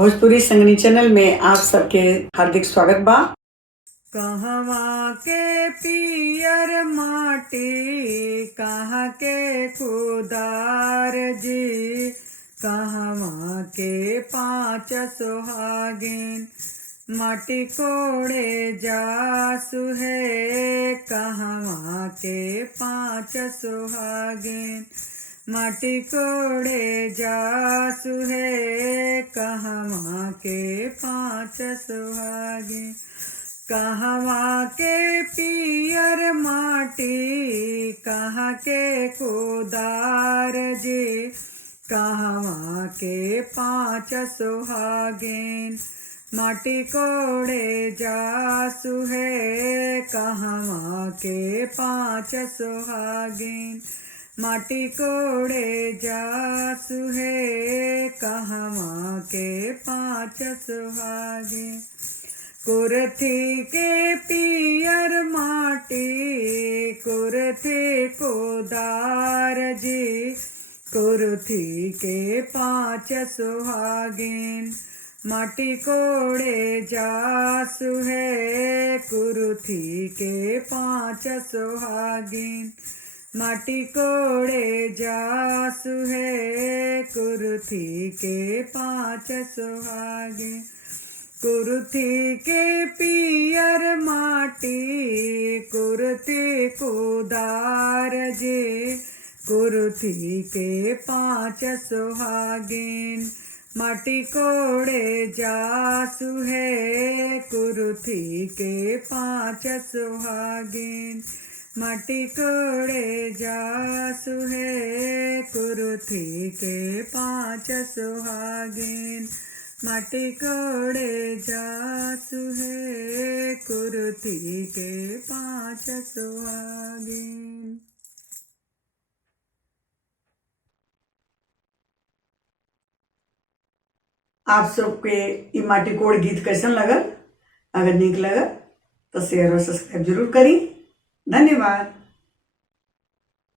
Bhojpuri संगनी channel में आप सबके हार्दिक स्वागत बा। कहवा के पियर माटी कहाँ के कुदार जी, कहवा के पाँच सुहागिन माटी कोड़े जासु है। कहवा के पाँच सुहागिन माटी कोड़े जासु है। कहवा के पाँच सुहागिन कहवा के पियर माटी कहाँ के कुदार जी, कहवा के पाँच सुहागिन माटी कोड़े जासु है। कहवा के पाँच सुहागिन माटी कोड़े जासु है। कहवा के पाँच सुहागिन कुरथी के पियर माटी कुरथी कुदार जी, कुरथी के पाँच सुहागिन माटी कोड़े जासु है। कुरथी के पाँच सुहागिन माटी कोड़े जासु है। कुरथी के पाँच सुहागिन कुरथी के पियर माटी कुरथी कुदार जी, कुरथी के पाँच सुहागिन माटी कोड़े जासु है। कुरथी के पाँच सुहागिन माटी कोड़े जासु है। कुरथी के पाँच सुहागिन माटी कोड़े जासु है। कुरथी के पाँच सुहागिन। आप सबके ये माटी कोड़ गीत कैसन लगल? अगर नीक लगल तो शेयर और सब्सक्राइब जरूर करी। धन्यवाद।